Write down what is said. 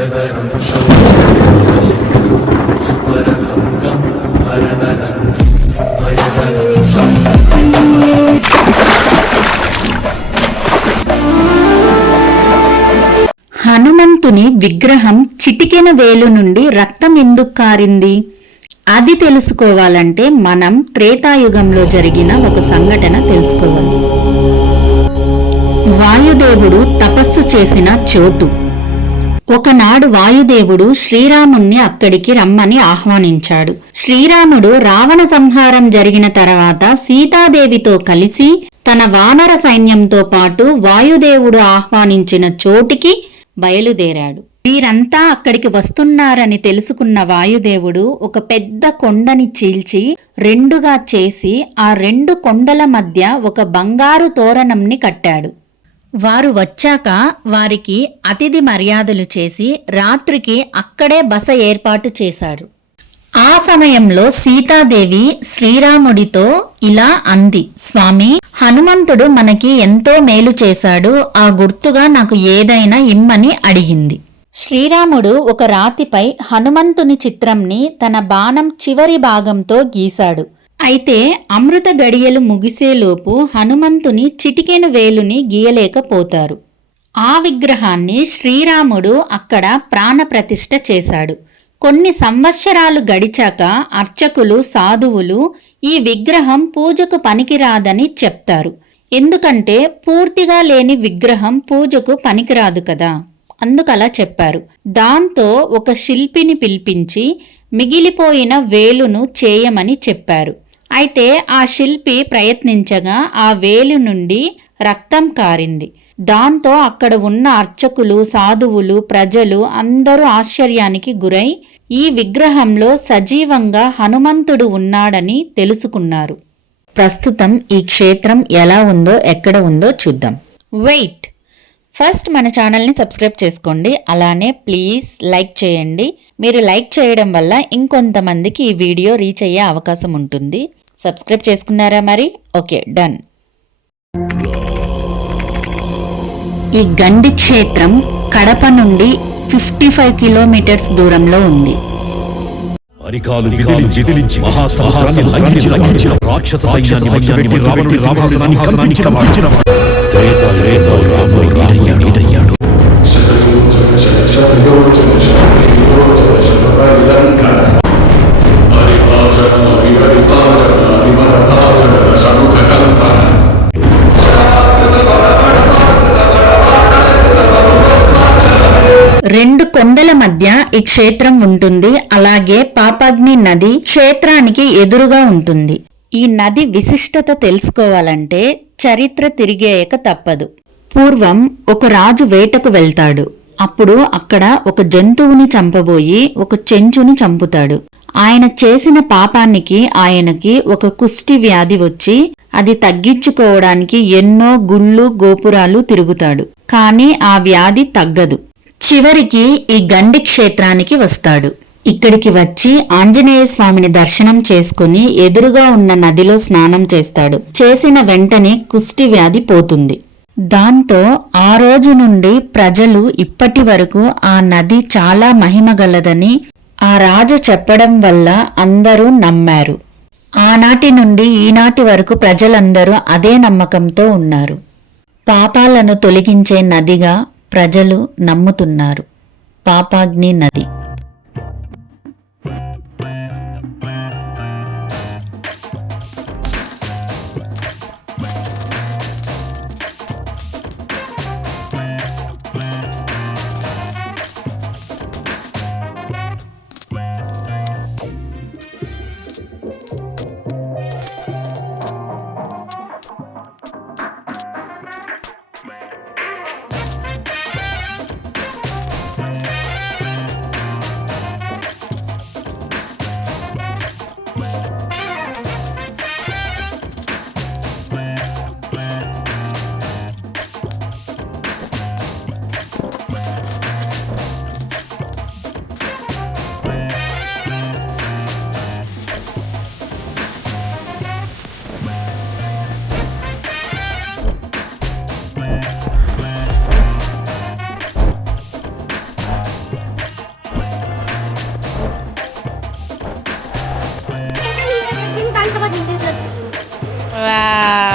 హనుమంతుని విగ్రహం చిటికెన వేలు నుండి రక్తం ఎందుకు కారింది? అది తెలుసుకోవాలంటే మనం త్రేతాయుగంలో జరిగిన ఒక సంఘటన తెలుసుకోవాలి. వాయుదేవుడు తపస్సు చేసిన చోటు. ఒకనాడు వాయుదేవుడు శ్రీరాముణ్ణి అక్కడికి రమ్మని ఆహ్వానించాడు. శ్రీరాముడు రావణ సంహారం జరిగిన తర్వాత సీతాదేవితో కలిసి తన వానర సైన్యంతో పాటు వాయుదేవుడు ఆహ్వానించిన చోటికి బయలుదేరాడు. వీరంతా అక్కడికి వస్తున్నారని తెలుసుకున్న వాయుదేవుడు ఒక పెద్ద కొండని చీల్చి రెండుగా చేసి ఆ రెండు కొండల మధ్య ఒక బంగారు తోరణంని కట్టాడు. వారు వచ్చాక వారికి అతిథి మర్యాదలు చేసి రాత్రికి అక్కడే బస ఏర్పాటు చేశాడు ఆ సమయంలో సీతాదేవి శ్రీరాముడితో ఇలా అంది స్వామి హనుమంతుడు మనకి ఎంతో మేలు చేశాడు ఆ గుర్తుగా నాకు ఏదైనా ఇమ్మని అడిగింది. శ్రీరాముడు ఒక రాతిపై హనుమంతుని చిత్రంని తన బాణం చివరి భాగంతో గీశాడు. అయితే అమృత గడియలు ముగిసేలోపు హనుమంతుని చిటికెను వేలుని గీయలేకపోతారు. ఆ విగ్రహాన్ని శ్రీరాముడు అక్కడ ప్రాణప్రతిష్ఠ చేశాడు. కొన్ని సంవత్సరాలు గడిచాక అర్చకులు సాధువులు ఈ విగ్రహం పూజకు పనికిరాదని చెప్తారు. ఎందుకంటే పూర్తిగా లేని విగ్రహం పూజకు పనికిరాదు కదా. అందుకలా చెప్పారు. దాంతో ఒక శిల్పిని పిలిపించి మిగిలిపోయిన వేలును చేయమని చెప్పారు. అయితే ఆ శిల్పి ప్రయత్నించగా ఆ వేలు నుండి రక్తం కారింది. దాంతో అక్కడ ఉన్న అర్చకులు సాధువులు ప్రజలు అందరూ ఆశ్చర్యానికి గురై ఈ విగ్రహంలో సజీవంగా హనుమంతుడు ఉన్నాడని తెలుసుకున్నారు. ప్రస్తుతం ఈ క్షేత్రం ఎలా ఉందో ఎక్కడ ఉందో చూద్దాం. వెయిట్! ఫస్ట్ మన ఛానల్ని సబ్స్క్రైబ్ చేసుకోండి. అలానే ప్లీజ్ లైక్ చేయండి. మీరు లైక్ చేయడం వల్ల ఇంకొంతమందికి ఈ వీడియో రీచ్ అయ్యే అవకాశం ఉంటుంది. సబ్స్క్రైబ్ చేసుకున్నారా మరి? ఓకే డన్ ఈ గండి క్షేత్రం కడప నుండి ఫిఫ్టీ ఫైవ్ కిలోమీటర్స్ దూరంలో ఉంది. అరికాలు విదిలించి విదిలించి మహాసముద్రాన్ని లంఘించిన లంఘించిన రాక్షస సైన్యాన్ని మట్టుబెట్టి రావణుడి రెండు కొండల మధ్య ఈ క్షేత్రం ఉంటుంది. అలాగే పాపాగ్ని నది క్షేత్రానికి ఎదురుగా ఉంటుంది. ఈ నది విశిష్టత తెలుసుకోవాలంటే చరిత్ర తిరిగేయక తప్పదు. పూర్వం ఒక రాజు వేటకు వెళ్తాడు. అప్పుడు అక్కడ ఒక జంతువుని చంపబోయి ఒక చెంచుని చంపుతాడు. ఆయన చేసిన పాపానికి ఆయనకి ఒక కుష్టి వ్యాధి వచ్చి అది తగ్గించుకోవడానికి ఎన్నో గుళ్ళు గోపురాలు తిరుగుతాడు. కానీ ఆ వ్యాధి తగ్గదు. చివరికి ఈ గండి క్షేత్రానికి వస్తాడు. ఇక్కడికి వచ్చి ఆంజనేయ స్వామిని దర్శనం చేసుకుని ఎదురుగా ఉన్న నదిలో స్నానం చేస్తాడు. చేసిన వెంటనే కుష్టి వ్యాధి పోతుంది. దాంతో ఆ రోజు నుండి ప్రజలు ఇప్పటి వరకు ఆ నది చాలా మహిమగలదని ఆ రాజు చెప్పడం వల్ల అందరూ నమ్మారు. ఆనాటి నుండి ఈనాటి వరకు ప్రజలందరూ అదే నమ్మకంతో ఉన్నారు. పాపాలను తొలగించే నదిగా ప్రజలు నమ్ముతున్నారు. పాపాగ్ని నది. 哇